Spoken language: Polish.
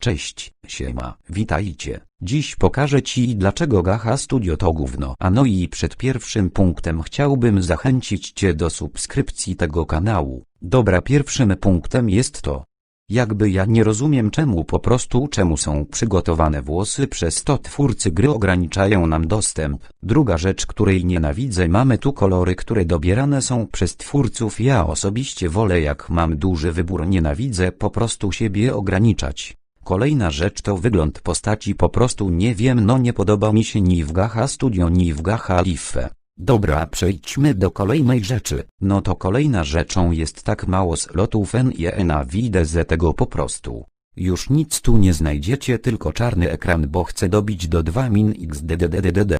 Cześć, siema, witajcie. Dziś pokażę ci dlaczego Gacha Studio to gówno. A no i przed pierwszym punktem chciałbym zachęcić cię do subskrypcji tego kanału. Dobra pierwszym punktem jest to. Jakby ja nie rozumiem czemu po prostu czemu są przygotowane włosy przez to twórcy gry ograniczają nam dostęp. Druga rzecz której nienawidzę mamy tu kolory które dobierane są przez twórców ja osobiście wolę jak mam duży wybór nienawidzę po prostu siebie ograniczać. Kolejna rzecz to wygląd postaci po prostu nie wiem no nie podoba mi się ni w Gacha Studio ni w Gacha Life. Dobra przejdźmy do kolejnej rzeczy. No to kolejna rzeczą jest tak mało slotów nienawidzę z tego po prostu. Już nic tu nie znajdziecie tylko czarny ekran bo chcę dobić do 2 min xddddd.